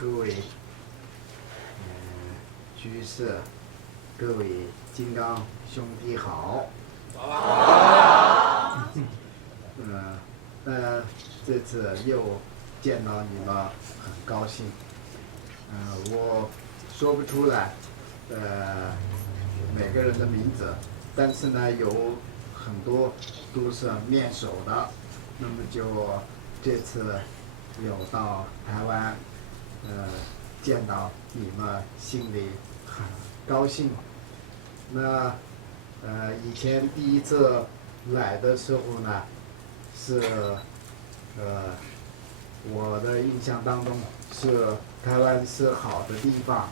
各位居士，各位金刚兄弟好。这次又见到你们，很高兴。我说不出来，每个人的名字，但是呢，有很多都是面熟的。那么就这次有到台湾，见到你们，心里很高兴。那以前第一次来的时候呢，是我的印象当中是台湾是好的地方，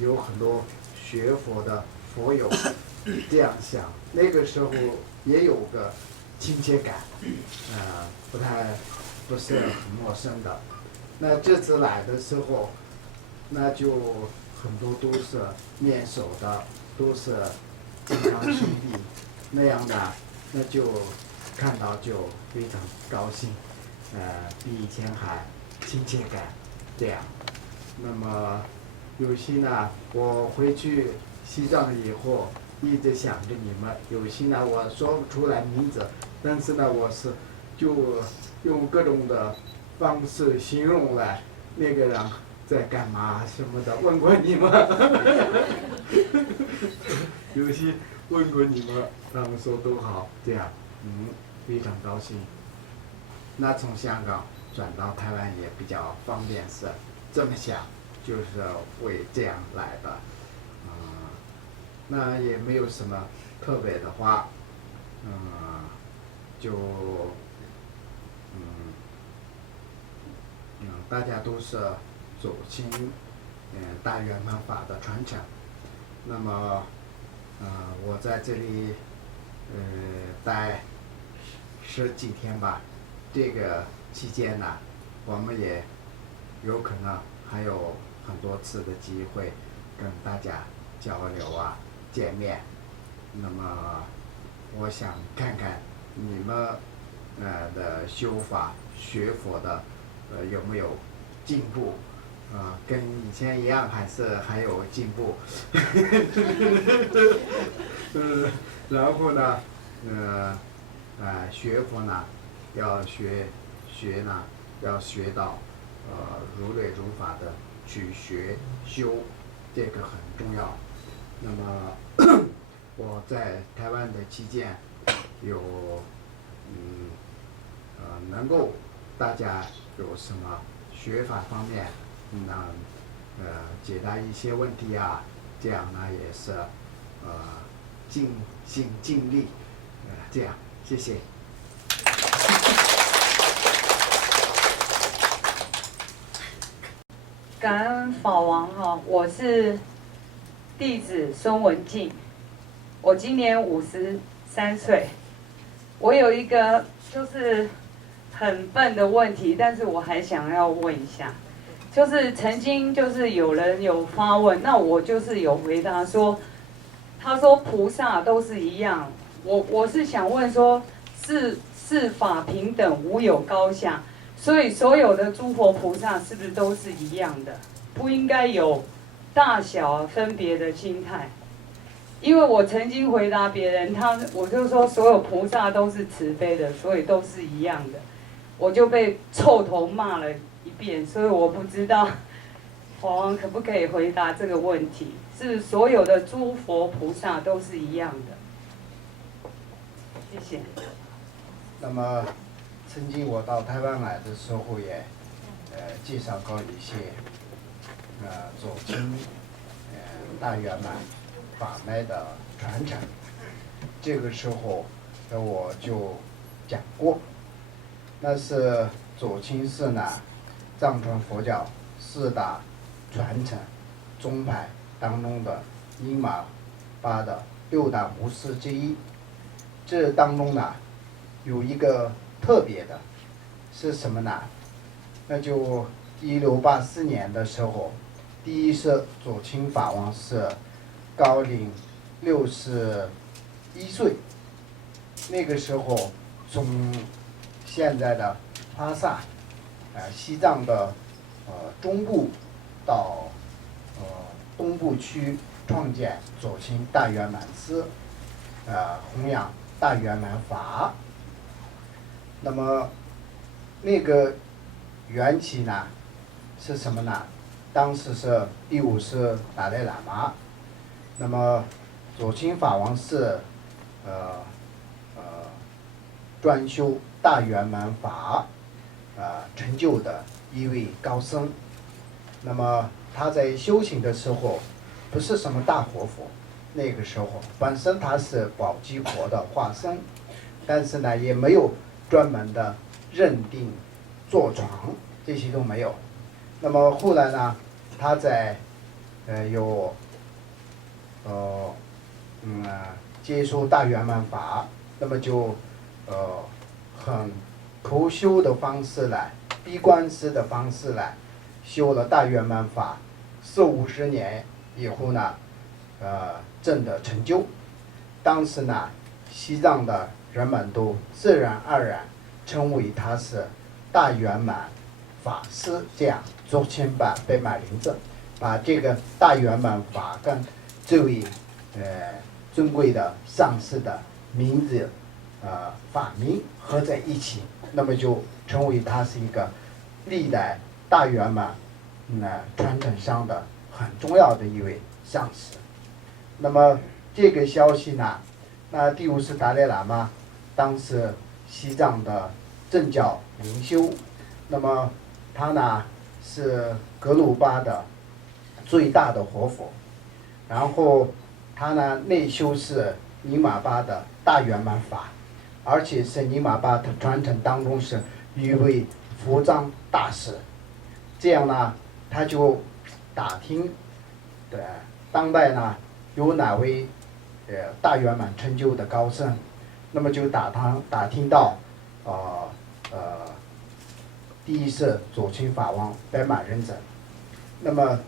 有很多学佛的佛友这样想。那个时候也有个亲切感，不是很陌生的。那这次来的时候，那就很多都是面熟的，都是金刚兄弟那样的，那就看到就非常高兴，比以前还亲切感这样。那么有些呢，我回去西藏以后一直想着你们，有些呢我说不出来名字，但是呢我是就用各种的方式形容来那个人在干嘛什么的，问过你们，有些问过你们，他们说都好，这样，非常高兴。那从香港转到台湾也比较方便，是这么想，就是为这样来的，那也没有什么特别的话，就大家都是走亲大圆满法的传承。那么我在这里待10几天吧，这个期间呢，我们也有可能还有很多次的机会跟大家交流啊，见面。那么我想看看你们的修法学佛的有没有进步，跟以前一样还有进步。然后呢，学佛呢，要学呢，要学到如类如法的去学修，这个很重要。那么我在台湾的期间有能够大家有什么学法方面解答一些问题啊，这样呢也是尽心尽力，这样，谢谢。感恩法王哈，我是弟子孙文静，我今年53岁。我有一个就是很笨的问题，但是我还想要问一下，就是曾经就是有人有发问，那我就是有回答说，他说菩萨都是一样，我是想问说，是法平等，无有高下。所以所有的诸佛菩萨是不是都是一样的？不应该有大小分别的心态。因为我曾经回答别人，我就说所有菩萨都是慈悲的，所以都是一样的，我就被臭头骂了一遍。所以我不知道法王可不可以回答这个问题？是所有的诸佛菩萨都是一样的？谢谢。那么曾经我到台湾来的时候也介绍过一些走亲大圆满法脉的传承。这个时候我就讲过，那是走亲是呢藏传佛教4大传承宗派当中的因马巴的6大无师之一。这当中呢有一个特别的是什么呢？那就1684年的时候，第一世走亲法王是高龄61岁。那个时候从现在的拉萨西藏的中部到东部区创建左倾大圆满寺，弘扬大圆满法。那么那个缘起呢是什么呢？当时是第五世达赖喇嘛，那么左倾法王是专修大圆满法成就的一位高僧。那么他在修行的时候不是什么大活佛，那个时候本身他是宝积佛的化身，但是呢也没有专门的认定坐床，这些都没有。那么后来呢，他在接受大圆满法，那么就很苦修的方式来，闭关式的方式来修了大圆满法，40-50年以后呢，证得成就。当时呢，西藏的人们都自然而然称为他是大圆满法师，这样左倾版被马林子把这个大圆满法跟这位尊贵的上师的名字法名合在一起，那么就成为他是一个历代大圆满传承上的很重要的一位上师。那么这个消息呢，那第五世达赖喇嘛当时西藏的政教领袖，那么他呢是格鲁巴的最大的活佛，然后他呢内修是宁玛巴的大圆满法，而且是宁玛巴的传承当中是一位佛藏大师。这样呢，他就打听，对，当代呢有哪位大圆满成就的高僧，那么就打听到第一世左倾法王白马仁增，那么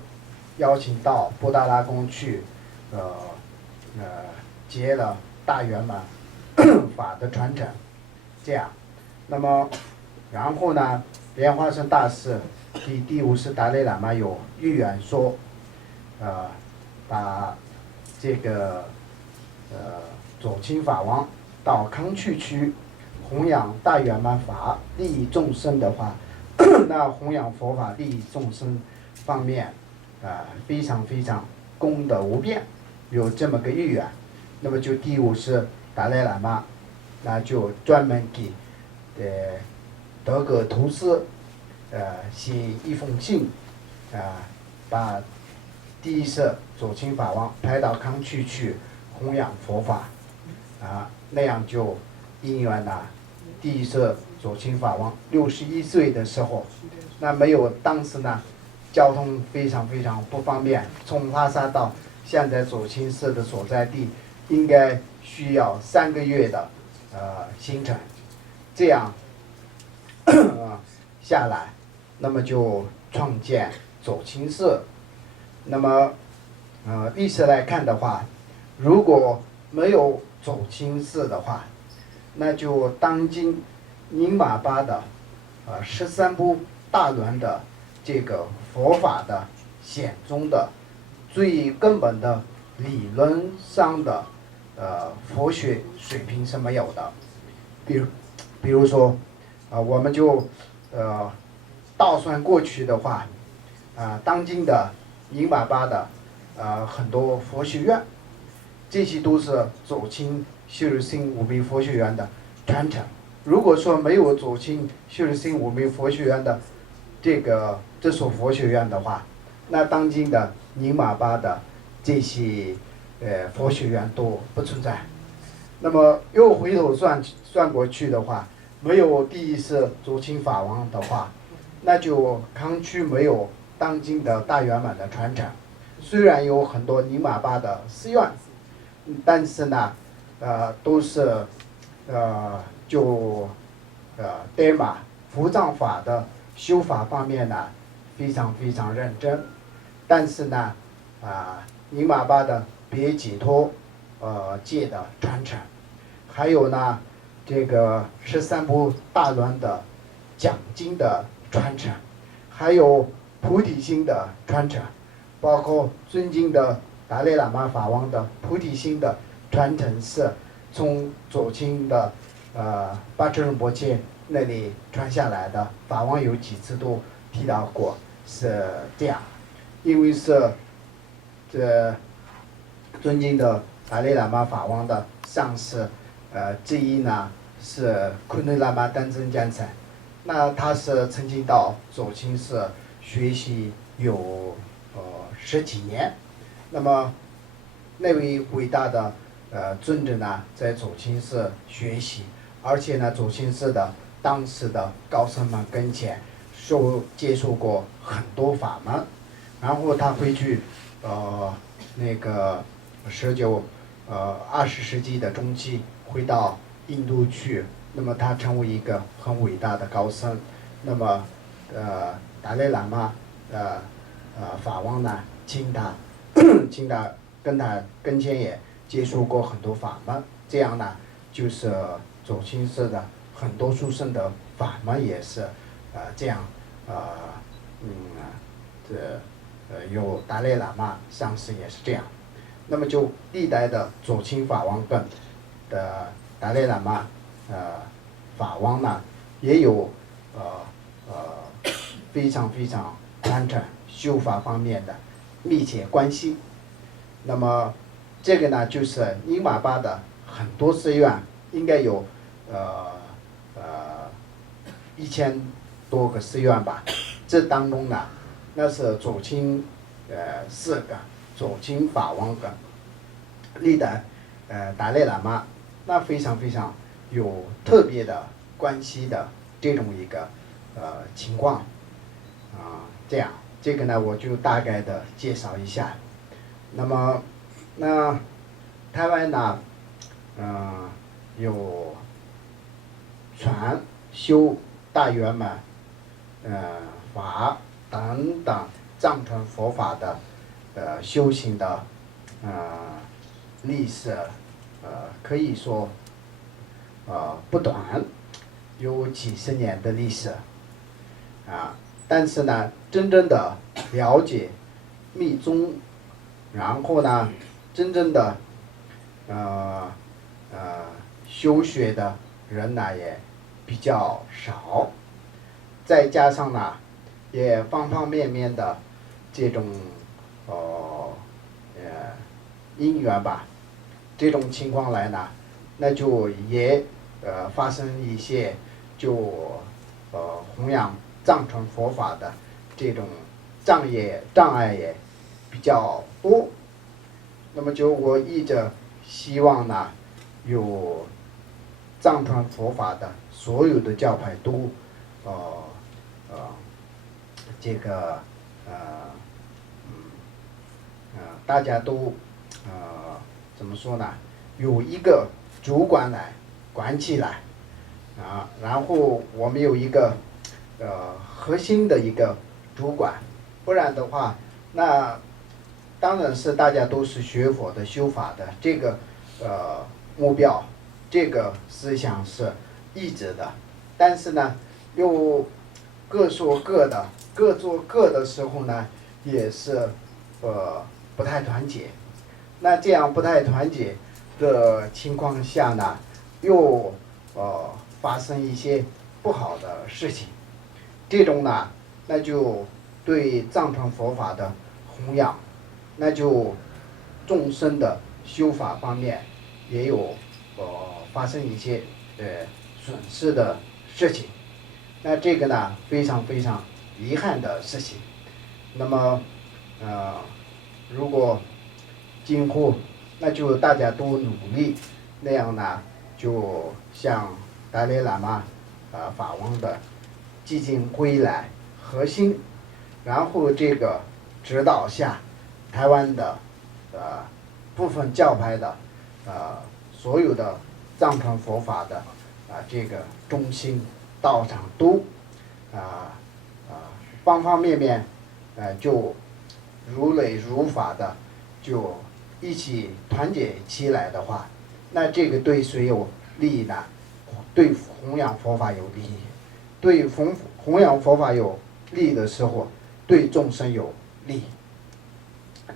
邀请到布达拉宫去接了大圆满法的传承，这样，那么然后呢，莲花生大师第五世达赖喇嘛有预言说，把这个左倾法王到康区区弘扬大圆满法利益众生的话，那弘扬佛法利益众生方面非常非常功德无边，有这么个预言。那么就第五世达赖喇嘛那就专门给德格图斯写一封信，把第一世左倾法王派到康区去弘扬佛法，那样就因缘了第一世左倾法王61岁的时候，那没有当时呢交通非常非常不方便，从拉萨到现在左倾寺的所在地应该需要3个月的行程，这样下来，那么就创建左倾寺。那么历史来看的话，如果没有左倾寺的话，那就当今宁玛巴的13部大论的这个佛法的显宗的最根本的理论上的佛学水平是没有的。比如说我们就倒算过去的话，当今的宁玛巴的很多佛学院，这些都是左倾修日心五明佛学院的传承。如果说没有左倾修日心五明佛学院的这所佛学院的话，那当今的宁玛巴的这些佛学院都不存在。那么又回头算过去的话，没有第一世左倾法王的话，那就康区没有当今的大圆满的传承。虽然有很多宁玛巴的寺院，但是呢都是对嘛佛藏法的修法方面呢非常非常认真，但是呢宁玛巴的别解脱戒的传承，还有呢这个13部大论的讲经的传承，还有菩提心的传承，包括尊敬的达赖喇嘛法王的菩提心的传承是从左倾的巴智仁波切那里传下来的。法王有几次都提到过是这样，因为是这尊敬的达赖喇嘛法王的上师之一呢是昆仑喇嘛丹增江城，那他是曾经到左倾寺学习有10几年，那么那位伟大的尊者呢在左倾寺学习，而且呢左倾寺的当时的高僧们跟前接受过很多法门，然后他回去那个20世纪的中期回到印度去，那么他成为一个很伟大的高僧。那么达赖喇嘛法王呢请他跟他跟前也接受过很多法门，这样呢就是左倾寺的很多殊胜的法门也是这样有达赖喇嘛上师也是这样。那么就历代的左倾法王跟的达赖喇嘛法王呢也有非常非常传承修法方面的密切关系。那么这个呢就是英玛巴的很多寺院应该有1000多个寺院吧，这当中呢那是左倾4个，左倾法王跟历代达赖喇嘛那非常非常有特别的关系的这种一个情况这样这个呢我就大概的介绍一下。那么那台湾呢有传修大圆满法等等藏传佛法的修行的历史可以说不短，有几十年的历史但是呢真正的了解密宗，然后呢真正的修学的人呢也比较少，再加上呢也方方面面的这种因缘吧，这种情况来呢，那就也发生一些就弘扬藏传佛法的这种障碍也比较多。那么就我一直希望呢有藏传佛法的所有的教派都这个大家都怎么说呢，有一个主管来管起来然后我们有一个核心的一个主管，不然的话那当然是大家都是学佛的修法的，这个目标这个思想是一致的，但是呢又各说各的，各做各的时候呢也是不太团结。那这样不太团结的情况下呢又发生一些不好的事情，这种呢那就对藏传佛法的弘扬，那就众生的修法方面也有发生一些损失的事情，那这个呢非常非常遗憾的事情。那么如果今后那就大家都努力，那样呢就像达赖喇嘛法王的基金会来核心，然后这个指导下台湾的部分教派的所有的藏传佛法的这个中心道场都方方面面就如类如法的就一起团结起来的话，那这个对谁有利益呢？对弘扬佛法有利益，对弘扬佛法有利益的时候，对众生有利，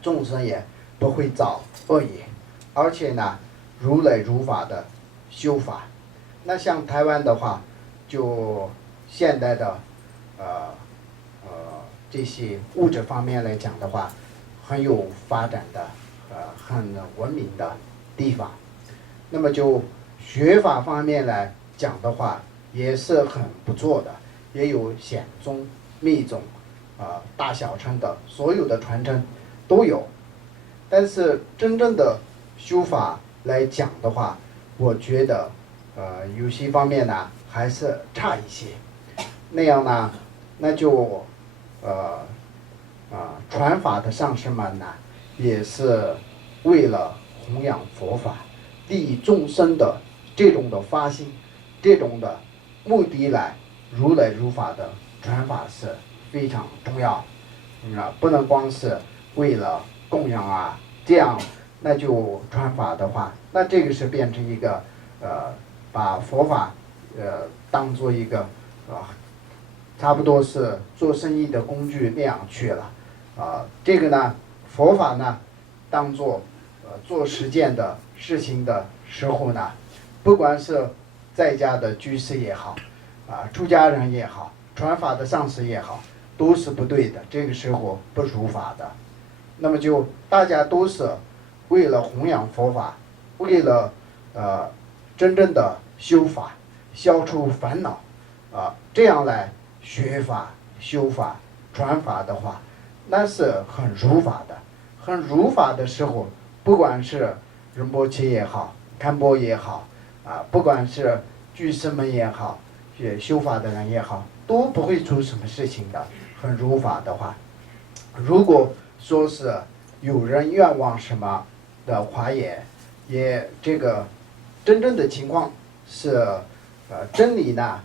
众生也不会造恶业，而且呢，如来如法的修法。那像台湾的话，就现代的这些物质方面来讲的话，很有发展的很文明的地方。那么就学法方面来讲的话，也是很不错的，也有显宗、密宗大小乘的所有的传承都有。但是真正的修法来讲的话，我觉得有些方面呢还是差一些。那样呢，那就传法的上师们呢，也是为了弘扬佛法、利益众生的这种的发心、这种的目的来如来如法的传法是非常重要。不能光是为了供养这样那就传法的话，那这个是变成一个把佛法当做一个差不多是做生意的工具那样去了。这个呢，佛法呢，当做做实践的事情的时候呢，不管是在家的居士也好，出家人也好，传法的上师也好，都是不对的。这个时候不如法的。那么就大家都是为了弘扬佛法，为了真正的修法，消除烦恼这样来学法、修法、传法的话，那是很如法的。很如法的时候，不管是仁波切也好，堪波也好不管是居士们也好，修法的人也好，都不会出什么事情的。很如法的话，如果说是有人愿望什么的话，也这个真正的情况是真理呢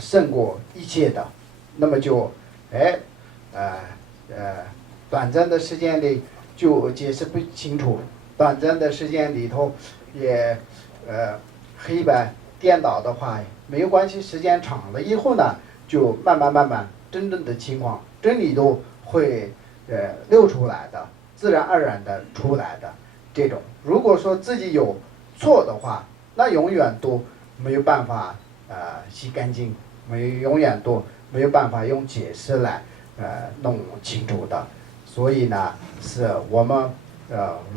胜过一切的。那么就短暂的时间里就解释不清楚，短暂的时间里头也黑白颠倒的话没有关系，时间长了以后呢，就慢慢真正的情况真理都会溜出来的，自然而然的出来的。这种如果说自己有错的话，那永远都没有办法洗干净，永远都没有办法用解释来弄清楚的。所以呢，是我们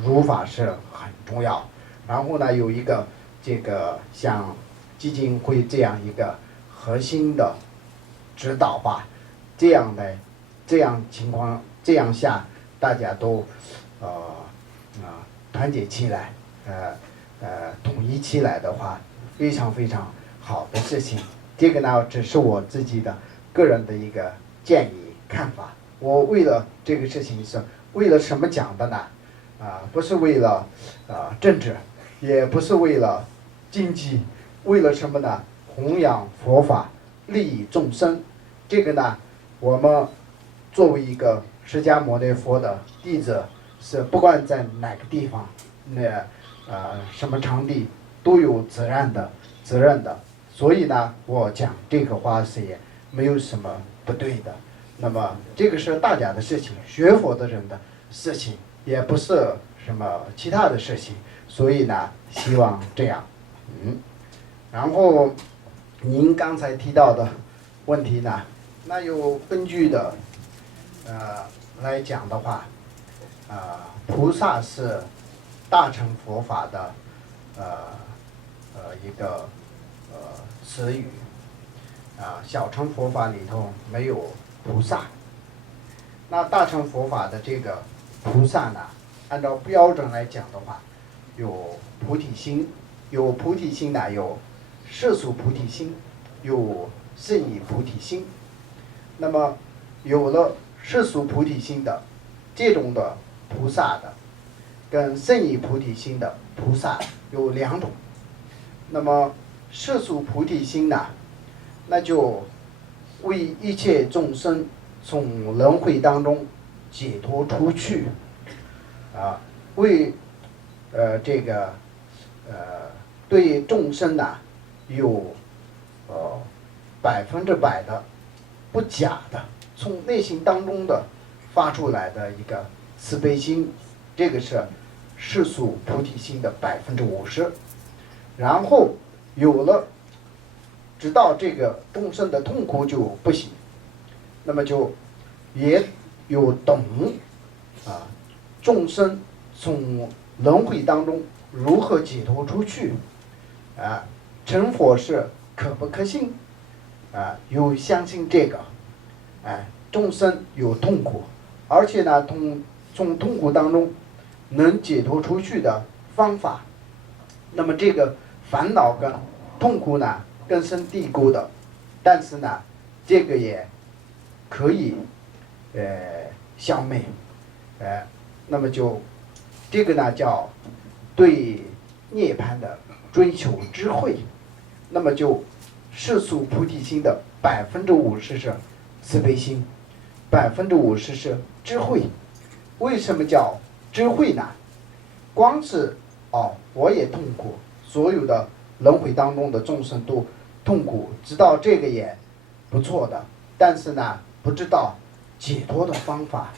如法是很重要。然后呢，有一个这个像基金会这样一个核心的指导吧，这样情况这样下，大家都团结起来，统一起来的话，非常非常好的事情。这个呢，只是我自己的个人的一个建议看法。我为了这个事情是为了什么讲的呢？不是为了政治，也不是为了经济，为了什么呢？弘扬佛法，利益众生。这个呢，我们作为一个释迦牟尼佛的弟子，是不管在哪个地方，什么场地都有责任的。所以呢，我讲这个话是也没有什么不对的。那么这个是大家的事情，学佛的人的事情，也不是什么其他的事情。所以呢，希望这样。然后您刚才提到的问题呢，那有根据的来讲的话，菩萨是大乘佛法的一个词语小乘佛法里头没有菩萨。那大乘佛法的这个菩萨呢，按照标准来讲的话，有菩提心，有世俗菩提心，有圣意菩提心。那么有了世俗菩提心的这种的菩萨的，跟圣意菩提心的菩萨有两种。那么世俗菩提心呢，那就为一切众生从轮回当中解脱出去为这个对众生呢有100%的不假的从内心当中的发出来的一个慈悲心，这个是世俗菩提心的50%。然后有了知道这个众生的痛苦就不行，那么就也有懂众生从轮回当中如何解脱出去成佛是可不可信有相信这个众生有痛苦，而且呢从痛苦当中能解脱出去的方法，那么这个烦恼跟痛苦呢根深蒂固的，但是呢这个也可以消灭那么就这个呢叫对涅槃的追求智慧，那么就世俗菩提心的50%是慈悲心，50%是智慧。为什么叫智慧呢？光是我也痛苦，所有的轮回当中的众生都痛苦，知道这个也不错的，但是呢不知道解脱的方法，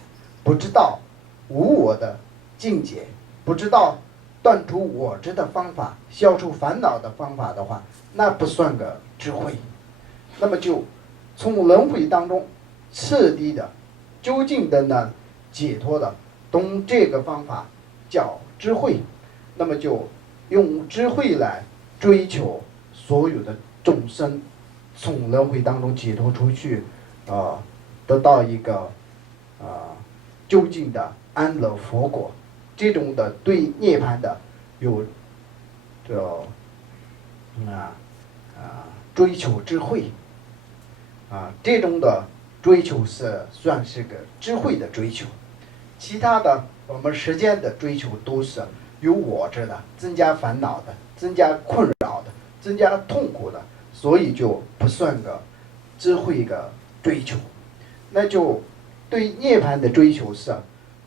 不知道无我的境界，不知道断除我执的方法，消除烦恼的方法的话，那不算个智慧。那么就从轮回当中彻底的究竟的呢解脱的懂这个方法叫智慧，那么就用智慧来追求所有的众生从轮回当中解脱出去得到一个究竟的安乐佛果，这种的对涅槃的有追求智慧这种的追求算是个智慧的追求。其他的我们时间的追求都是有我执的，增加烦恼的，增加困扰的，增加痛苦的，所以就不算个智慧的追求。那就对涅槃的追求是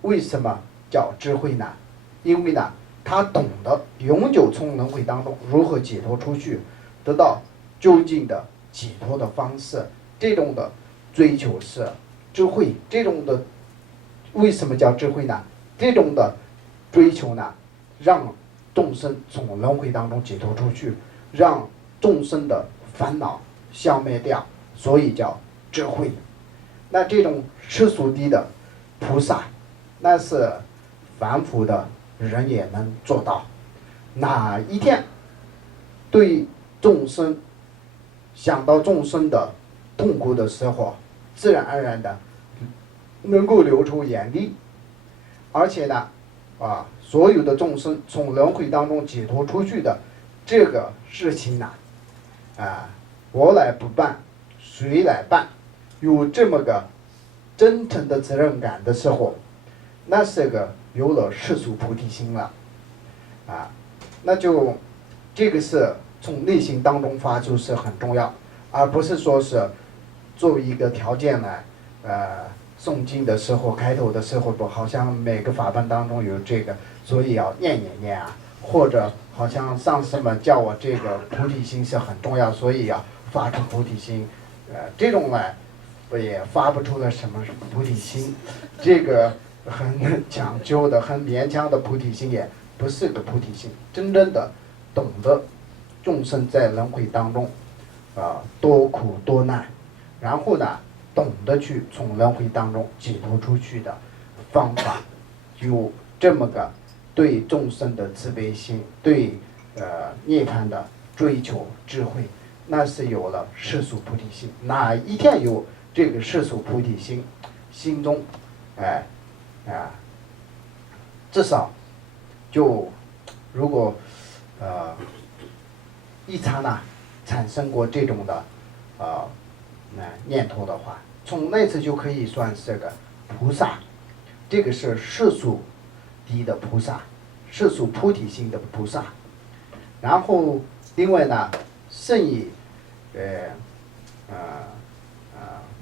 为什么叫智慧呢？因为呢他懂得永久从轮回当中如何解脱出去，得到究竟的解脱的方式，这种的追求是智慧。这种的为什么叫智慧呢？这种的追求呢让众生从轮回当中解脱出去，让众生的烦恼消灭掉，所以叫智慧。那这种世俗地的菩萨，那是凡夫的人也能做到。哪一天对众生想到众生的痛苦的时候，自然而然的能够流出眼泪，而且呢所有的众生从轮回当中解脱出去的这个事情呢我来不办谁来办，有这么个真诚的责任感的时候，那是个有了世俗菩提心了那就这个是从内心当中发出是很重要，而不是说是作为一个条件来诵经的时候开头的时候不好像每个法班当中有这个，所以要念或者好像上师们叫我这个菩提心是很重要，所以要发出菩提心这种来也发不出了什么菩提心，这个很讲究的很勉强的菩提心也不是个菩提心。真正的懂得众生在轮回当中多苦多难，然后呢懂得去从轮回当中解脱出去的方法，有这么个对众生的慈悲心，对涅槃的追求智慧，那是有了世俗菩提心。哪一天有这个世俗菩提心心中至少就如果一刹那产生过这种的念头的话，从那次就可以算是个菩萨。这个是世俗地的菩萨，世俗菩提心的菩萨。然后另外呢圣意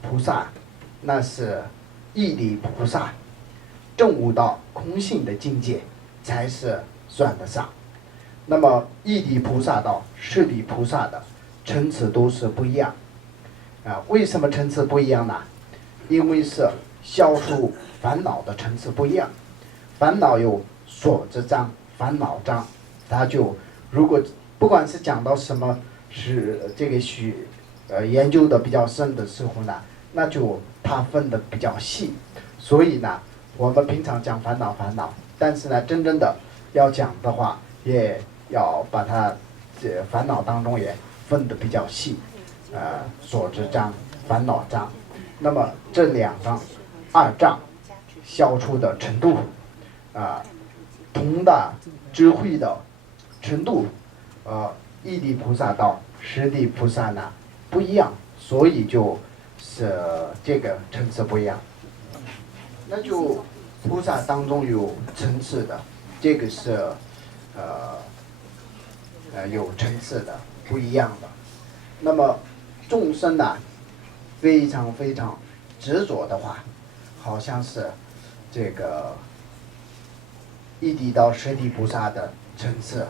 菩萨，那是义理菩萨，证悟到空性的境界才是算得上。那么义理菩萨到势理菩萨的层次都是不一样为什么层次不一样呢？因为是消除烦恼的层次不一样，烦恼有所知障、烦恼障，它就如果不管是讲到什么是这个研究的比较深的时候呢，那就它分的比较细，所以呢，我们平常讲烦恼，但是呢，真正的要讲的话，也要把它烦恼当中也分的比较细，所知障、烦恼障，那么这2障消除的程度，同的智慧的程度，一地菩萨到十地菩萨呢不一样，所以就是这个层次不一样。那就菩萨当中有层次的，这个是有层次的不一样的。那么众生呢，非常非常执着的话，好像是这个一地到十地菩萨的层次。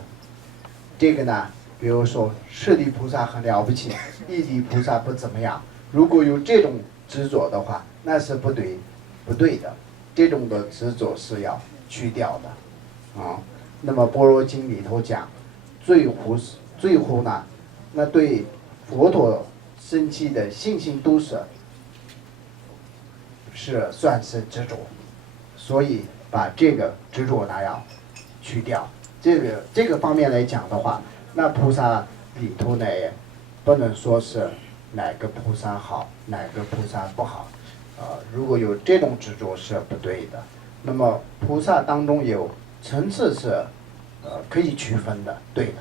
这个呢，比如说十地菩萨很了不起，一地菩萨不怎么样。如果有这种执着的话，那是不对的。这种的执着是要去掉的，那么《般若经》里头讲，最后呢，那对佛陀生起的信心都是算是执着，所以把这个执着呢要去掉。这个方面来讲的话，那菩萨里头呢也不能说是哪个菩萨好，哪个菩萨不好。如果有这种执着是不对的。那么菩萨当中有层次是可以区分的，对的。